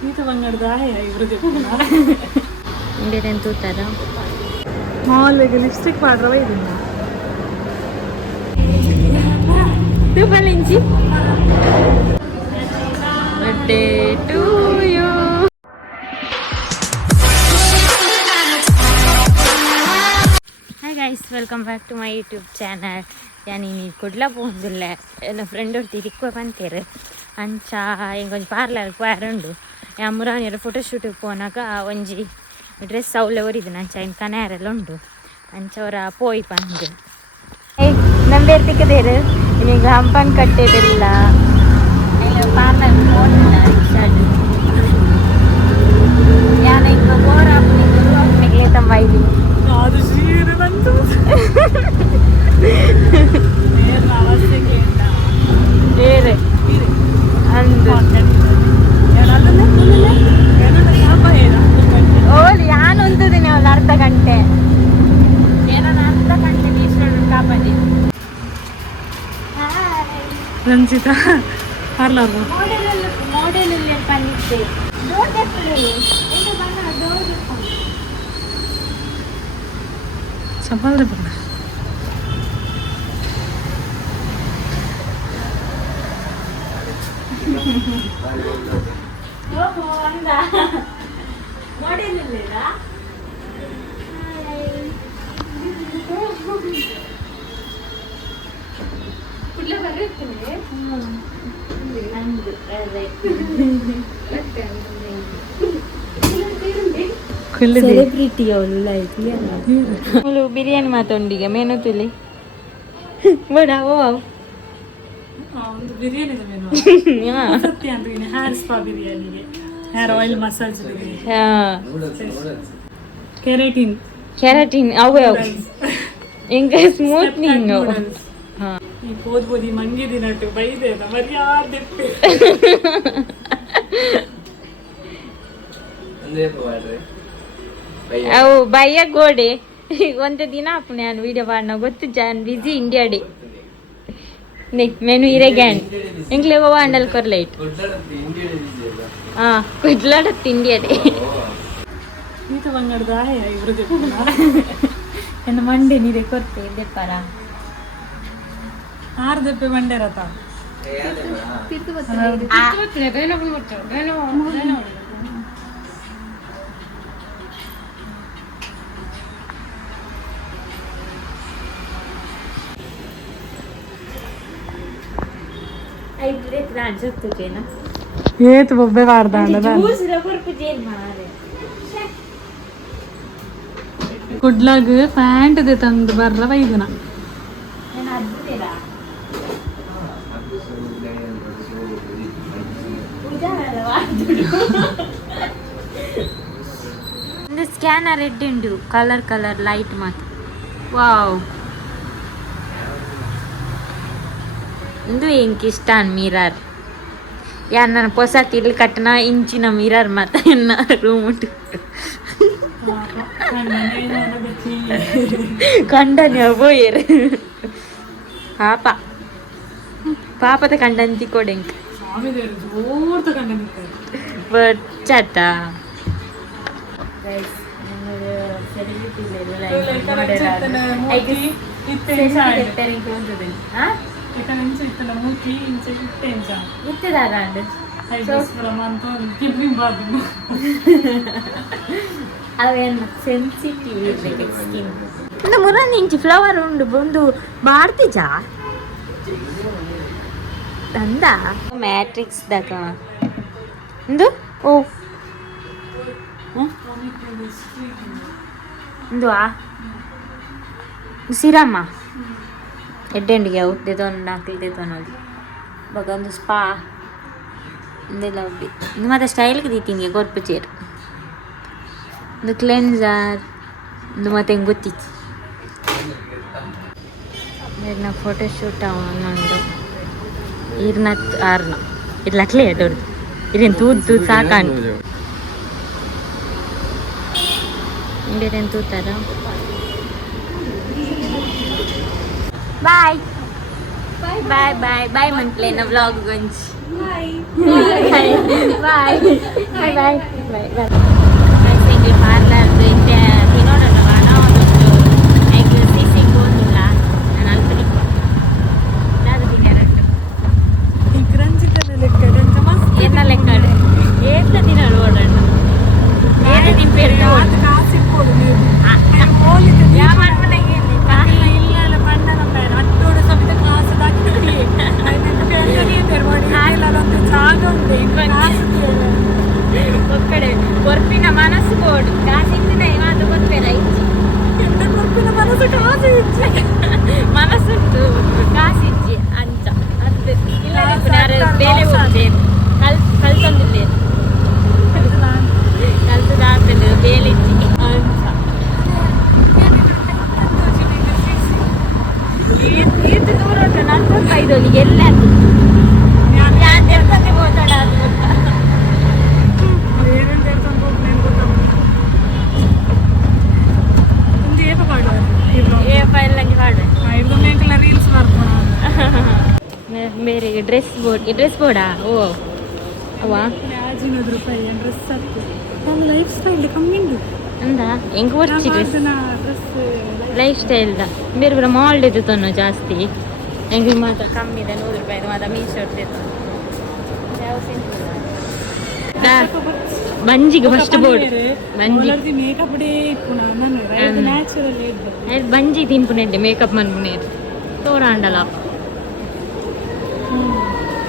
itu bangadda eyebru deppere Indian ತೂತಾರ ಮಾಲ್ಗೆ lipstick ಮಾಡ್ರವ ಇದನ್ನ ತೂಪಲಿಂಚಿ birthday to you. Hi guys, welcome back to my YouTube channel. ಯಾನೀ ಕೊಡ್ಲ ಪೋಂದುಲ್ಲ ನನ್ನ ಫ್ರೆಂಡ್ ಒಡ್ತಿ ತಿಕ್ಕುವ ಬಂತೇರು ಅಂಚ ಇಂಕೊಂಚ ಪಾರ್ಲರ್ಗೆ ಬಾರುಂಡು ಅಮ್ಮರಾನಿಯರ ಫೋಟೋಶೂಟಿಗೆ ಪೋನಾಗ ಒಂಜಿ ಡ್ರೆಸ್ ಅವಳೆ ಒರಿದಿನ ಅಂಚ ಇನ್ನು ಕನೆಯಾರೆಲ್ಲ ಉಂಡು ಅಂಚವರ ಪೋಯಿ ಪಂದು ನಂಬೇರು ತಿಕ್ಕದೇರು ಇನ್ನೀಗ ಹಂಪನ್ ಕಟ್ಟೆದಿಲ್ಲ ಇಲ್ಲ ಪಾರ್ಲರ್ ಹೋಗಿಲ್ಲ ರಿಕ್ಷಾಡು ಯಾನ ಈಗ ಬೋರ್ ಹಾಕ್ಲಿಕ್ಕೆ ತಮ್ಮ ಇಲ್ಲಿ ಅದು ಸೀರೆ ಬಂತು ಬೇರೆ ಅಂದು ಓಲಿ ಯಾನು ಉಂತದಿನಿ ಅವಳು ಅರ್ಧ ಗಂಟೆ ಏನಾನ ಅರ್ಧ ಗಂಟೆ ಇಷ್ಟು ಕಾಪದಿ. ರಂಜಿತಾ ಪಾರ್ಲರ್ ಮೋಡೆಲಲ್ಲಿ ಬಂದಿದ್ದೆ ಚಪ್ಪಲ್ ಬಣ್ಣ ಸೆಲೆಬ್ರಿಟಿ ಅವಳು ಬಿರಿಯಾನಿ ಮಾತೊಂಡಿಗೆ ಮೇನು ತುಲಿ ಬಡ ಓ ಬಿರಿಯಾನಿ ಸತ್ಯ ಅಂತ ಹೇರ್ ಸ್ಪಾ ಬಿರಿಯಾನಿಗೆ hair oil massage keratin keratin ಅವು ಹಿಂಗ ಸ್ಮೂತ್ನಿಂಗ್ ಈ ಪೋದ್ಬೋದಿ ಮಂಗಿ ದಿನಟ್ಟು ಬೈದೆ ಮರ್ಯಾದೆ ಅವು ಬಯ್ಯ ಗೋಡೆ ಒಂದು ದಿನ ಹಾಪು ನಾನು ವಿಡಿಯೋ ಮಾಡೋ ಗೊತ್ತು ಜಾನ್ ಬಿಜಿ ಇಂಡಿಯಾ ಡೇ ಮೆನು ಇರೆಗ್ಯಾನ್ ಎಂಗ್ಲೇ ಅಂಡಲ್ ಕೊರ್ಲೈಟ್ ಕುಡ್ಲಾಡತ್ ಇಂಡಿಯಾ ಡೇ ಇದು ಬಂಗಾರದ eyebru deppere ನನ್ನ ಮಂಡೆ ನೀರೆ ಕೊರ್ತೆ ದೆಪ್ಪರ 6 ದೆಪ್ಪೆ ಮಂಡೆ ರತ ಏತು ಬೊಬ್ಬೆ ಮಾಡ್ದ ಕುಡ್ಲಾಗ್ ಪ್ಯಾಂಟ್ ದೆ ತಂದು ಬರ್ರ ಬೈದನ ಒಂದು ಸ್ಕ್ಯಾನರ್ ರೆಡ್ ಉಂಡು ಕಲರ್ ಕಲರ್ ಲೈಟ್ ಮಾತ್ರ ವಾವ್ ಒಂದು ಎಂಕಿಷ್ಟ ಮಿರರ್ ಯಾರು ನನ್ನ ಹೊಸ ತಿರ್ಲಿ ಕಟ್ಟನ ಇಂಚಿನ ಮಿರರ್ ಮಾತ ಎನ್ನ ರೂಮ್ ಉಂಟು ಕಂಡನೆ ಹೋಯರು ಪಾಪ ಪಾಪದ ಕಂಡಂತಿ ಕೊಡೆಂಕ್ ಬಟ್ ಚಟ ಅವೇನು ಸೆನ್ಸಿಟಿವ್ ಇರ್ಬೇಕು ಸ್ಕಿನ್ ಒಂದು ಮುರೊಂದು ಇಂಚು ಫ್ಲವರ್ ಉಂಡು ಬಂದು ಮಾಡ್ತಿಜಾ ತಂದ ಮ್ಯಾಟ್ರಿಕ್ಸ್ ದಾಗ ಒಂದು ಓ ಒಂದು ಸಿರಮ್ಮ ಎಡ್ಡೆಂಡಿಗೆ ಉದ್ದೆದೊಂದು ನಾಲ್ಕು ಬಾಗ ಒಂದು ಸ್ಪಾ ಒಂದೆಲ್ಲ ಉಬ್ಬಿ ಮತ್ತೆ ಸ್ಟೈಲ್ಗೆ ದೀತಿಂಗೆ ಕೊರ್ಪು ಚೇರ್ ಒಂದು ಕ್ಲೆನ್ಸರ್ ಒಂದು ಮತ್ತೆ ಹೆಂಗೆ ಗೊತ್ತಿತ್ತು ನಾ ಫೋಟೋಶೂಟ್ ಅವನೊಂದು ಇರ್ನತ್ ಆರ್ನ ಇರ್ಲಕ್ಲೇ ದೊಡ್ಡದು ಇದೇನು ತೂದು ಸಾಕಾನು ಇಂಡಿಯನ್ ತೂತಾರ ಬಾಯ್ ಬಾಯ್ ಬಾಯ್ ಬಾಯ್ ಮಂತ್ಲೆ ನಾ ವ್ಲಾಗ್ ಗೊಂಚ್ ಬಾಯ್ ಬಾಯ್ ಬಾಯ್ ಬಾಯ್ ಬಾಯ್ ಬಾಯ್ ಪಾರ್ಲರ್ ತಿನ್ನೋಡಲ್ವ ನಾವೊಂದು ಐದು ಸಿ ಹೋಗಿಲ್ಲ ನಾನು ಅಲ್ಪಡಿ ನಾನು ತಿನ್ನರಟ್ಟು ಈಗ ರಂಜಿತನ ಲೆಕ್ಕ ಏನ ಲೆಕ್ಕ ಏತ ತಿನ್ನಲು ಓಡೋಣ ಏನೇ ತಿಂಪೇರು ಕಾಸು ಇಟ್ಕೊಡು ನೀವು ಯಾವ ಮನೆಗೆ ಇಲ್ಲ ಇಲ್ಲ ಬಣ್ಣ ನಮ್ಮ ಹಟ್ಟೋಡು ಸಮೇತ ಕಾಸು ಹಾಕಿ ಒಂದು ಜಾಗ ಉಂಟು ಕಾಸು ಒಕ್ಕಡೆ ಕೊರ್ಪಿನ ಮನಸ್ಸು ಕೋಡು ಕಾಸಿನ ಇವಾದ ಗೊತ್ತೇರ ಇಚ್ಚಿ ಎಂತ ಕೊರ್ಪಿನ ಮನಸ್ಸು ಕಾಸು ಇಚ್ಚಿ ಮನಸ್ಸುಂಟು ಕಾಸಿಚ್ಚಿ ಅಂಚ ಅದು ಇಲ್ಲ ಬೇಲೆ ಹೋಗ್ತೇನೆ ಕಲ್ತಂದಿಲ್ಲ ಕಲ್ತದಾಗ್ತದೆ ಬೇಲೆ ಇಚ್ಚಿ ಅಂಚ ಈರ್ದು ದೂರ ಉಂಟು ನನ್ನ ಕೈದೋಲಿ ಎಲ್ಲ ಯಾಕೆ ಓದಾಡ ಅದು ರೀಲ್ಸ್ ಮಾಡ್ಕೊಂಡು ಬೇರೆ ಡ್ರೆಸ್ ಬೋರ್ಡಾ ಓ ಅವಾ ₹15 ಡ್ರೆಸ್ ಆಗ್ತದೆ ನನ್ನ ಲೈಫ್ ಸ್ಟೈಲ್ ಕಮ್ಮಿ ಉಂಟು ಅಂದ ಹೆಂಗೆ ಬರ್ಚಿ ಡ್ರೆಸ್ ಡ್ರೆಸ್ ಲೈಫ್ ಸ್ಟೈಲ್ದ ಬೇರೆ ಬೇರೆ ಮಾಲ್ಡ್ ಇದ್ದು ತೊನ್ನೋ ಜಾಸ್ತಿ ಹೆಂಗೆ ಮಾತ್ರ ಕಮ್ಮಿ ಇದೆ ₹100 ಮಾತ್ರ ಮೀಶೋ ಇರ್ತಿತ್ತು ಬಂಜಿಗೆ ಫಸ್ಟ್ ಬೋರ್ಡ್ ಬಂಜಿ ಮೇಕಪ್ ಡೇ ಇಪ್ಪುನ ನ್ಯಾಚುರಲ್ ಇದ್ದೆ ಬಂಜಿ ತಿಂಪುನೆಡ್ಡೆ ಮೇಕಪ್ ಮನ್ಪುನೆ ತೋರಾಂಡಲ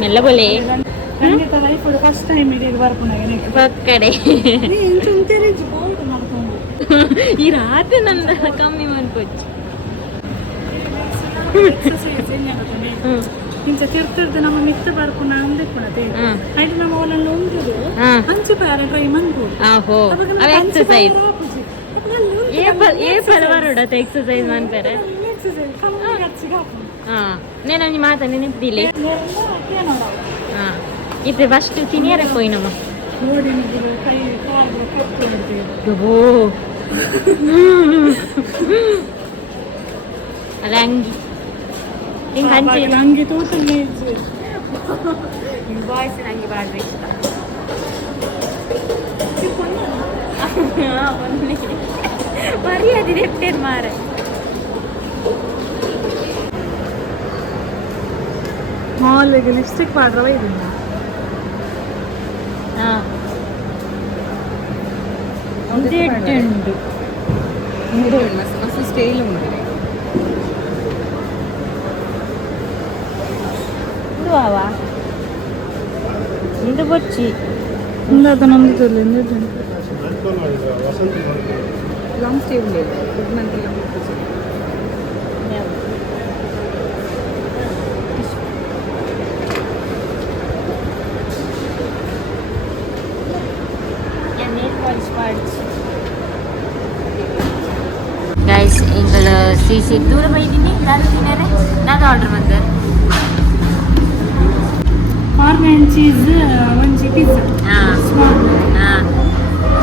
ಮೆಲ್ಲ ಬೋಲೆ ರಂಜಿತ ಲೈಫ್ ಫಸ್ಟ್ ಟೈಮ್ ಇಡೀಗೆ ಬರ್ಪುನಾಗ ಪಕ್ಕಡೆ ಎಂತ ಉಂಟೇರಿ ಬೋರ್ಡ್ ಮಾಡ್ಕೊಂಡು ಈ ರಾತ್ರಿ ನನ್ನ ಕಮ್ಮಿ ಮನ್ಕೋಚ್ ಎಕ್ಸಸೈಸ್ ಏನಾಗುತ್ತೆ ಇಂಚ ತಿರ್ತಿರ್ದು ನಮ್ಮ ಮಿತ್ತ ಬರ್ಪುನ ಅಂದಿಪ್ಪುನತೆ ಆಯ್ತು ನಮ್ಮ ಅವಲಲ್ಲಿ ಒಂದಿದು ಅಂಚು ಬೇರೆ ಟ್ರೈ ಮನ್ಬೋದು ಆಹೋ ಅವ ಎಕ್ಸಸೈಸ್ ಏ ಪರವಾರೋಡತ ಎಕ್ಸಸೈಸ್ ಮನ್ಪೇರೆ ಎಕ್ಸಸೈಸ್ ಕಮ್ಮಿ ಹಚ್ಚಿಗೆ ಹಾ ನೇನು ಮಾತ ನೆನಪಿದಿಲ್ಲ ಹಾ ಇದು ಫಸ್ಟ್ ಸೀನಿಯರ್ ಹೋಯ್ ನಮ್ಮ ನೋಡಿ ಕೈ ಕಾಲು ಕಟ್ಟಿ ಓ ಅಲ್ಲ ಅಂಗಿ ಹಿಂಗೆ ಹಂಚಿ ಅಂಗಿ ಟೋಟಲ್ ಬಾಯ್ಸ್ ನಂಗೆ ಭಾಳ ಇಷ್ಟ ಮರ್ಯಾದೆ ಎಷ್ಟೇನು ಮಾರ ಮಾಲಿಗೆ ಲಿಪ್ಸ್ಟಿಕ್ ಮಾಡ್ರವ ಇದನ್ನ ಹಾಂ ಉಂಟು ಮಸ್ತ್ ಸ್ಟೈಲ್ ಉಂಟು ಇದು ಇದು ಬಚ್ಚಿ ಇಂದಾದ ನಮ್ದು ಲಾಂಗ್ ಸ್ಟೇವ್ ಗೈಸ್ ಎಂಗಳ ಸಿಸಿ ದೂರ ಬೈದಿನಿ ನಾನು ಆರ್ಡರ್ ಬಂದೆ corn and cheese ಒಂಜಿ pizza small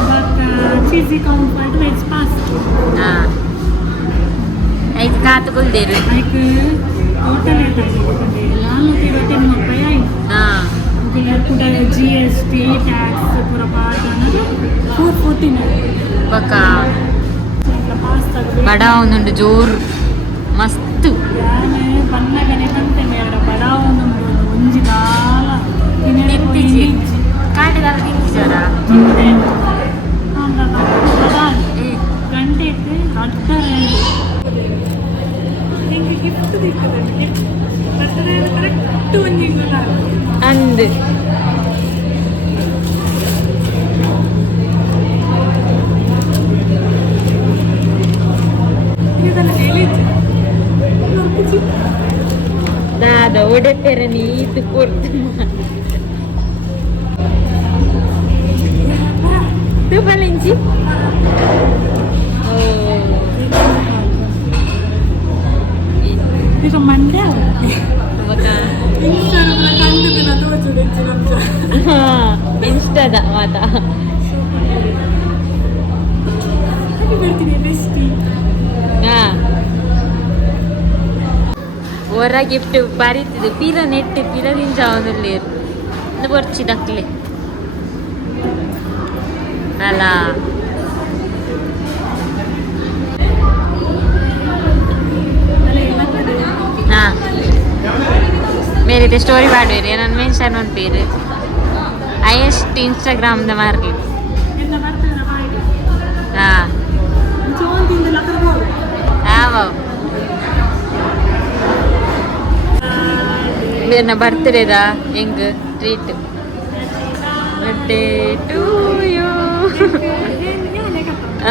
but cheesy comfort veg pasta ಐದು ಕಾತುಕೊಳ್ದೇರು like hotel ಐತದೆ ₹420 ಆಯ್ತು ಕೂಡ GST ಟ್ಯಾಕ್ಸ್ ಪೂರ ಪಾರ್ಟ್ $449 ಬಕ್ಕ ಪಾಸ್ತಾ ಬಡ ಒಂದುಂಡು ಜೋರು ಮಸ್ತ್ ಯಾನೆ ಬಣ್ಣಗನೆ ಬಂತೆ ಮೇಡ ಬಡ ಒಂದುಂಡು ಒಂಜಿ ಕಾಲ ತಿಂತಿಜಿ ಕಾಟಿಗಾಲ ತಿಂತಿಜಾರ ಗಂಟೆ ಇಟ್ಟು ಅಡ್ಡರೆ ನಿಂಗೆ ಗಿಫ್ಟ್ ದಿಕ್ಕದೆ ಕರೆಕ್ಟ್ ಒಂಜಿ ಅಂದು ದಾದ ಒಡೆಪೆರ ನೀತು ಕೊಡ್ತು ತೂಪಲಿಂಚಿ ಈಗ ಮಂಡ್ಯ ಕಂಡು ತೋಚುದು ಇನ್ಸ್ಟಾದ ಮಾತ ಬರ್ತೀನಿ bestie Ora gift paritide pila nette pila ninjavanulleru. Indu porchi dakkle. Ala. Ha. Mere story paadvere nan mention on pere. Highest Instagram da marli. Enna bartana paide. Ha. Jontin della tervore. Avo. Merna birthday da eng treat. Birthday to you.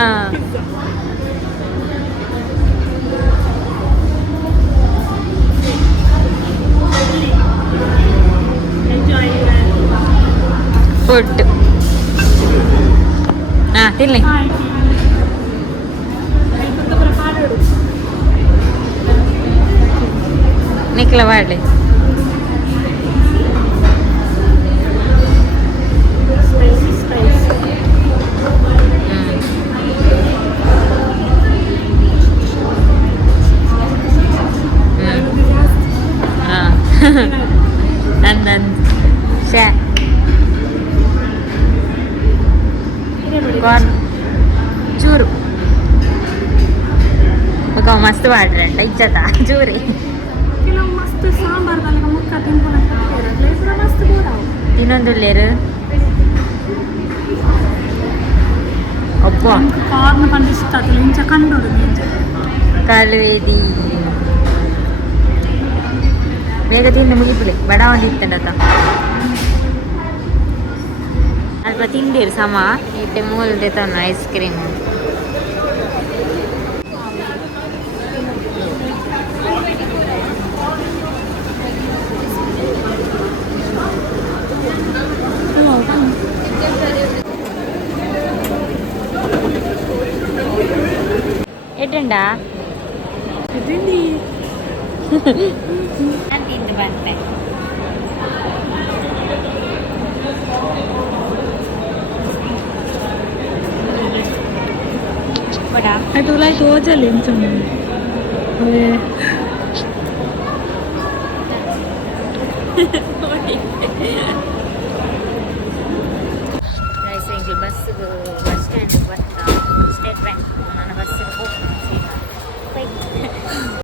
Ah. Enjoy. Food. Ah, tilli. Hai. Hai tutto preparato. Nikla vaadle. Spice. And then share corn churu oka mast vaadranta ichata churi ಕೆಲವು ಮಸ್ತ್ ಸಾಂಬಾರ್ದಲ್ಲಿ ಮುಕ್ಕ ತಿನ್ಕೊಂಡು ಇದ್ರೆ ಮಸ್ತ್ ಬೋರಾವು ಇನ್ನೊಂದುಲ್ಲೇರು ಅಪ್ಪ corn ಪಂಡ ಇಷ್ಟ ಆಗ್ತಲ್ಲ ಇಂಚ ಕಂಡೋಡು ಇಂಚ ಕಾಲುವೇದಿ ಬೇಗ ತಿಂದು ಮುಗಿಬಿಡಿ ಬಡ ಒಂದಿತ್ತಂಡತ ಅಲ್ಪ ತಿಂದಿರು ಸಮ ಇಟ್ಟೆ ಮೂಲ್ದೆ ತನ್ನ ಐಸ್ ಕ್ರೀಮ್ ಎಟ್ಟಂಡ ನಾನು ತಿಂದು ಬಂತೆ ಅದು ಲೈಕ್ ಓಜಲ್ಲಿ ಎಂತ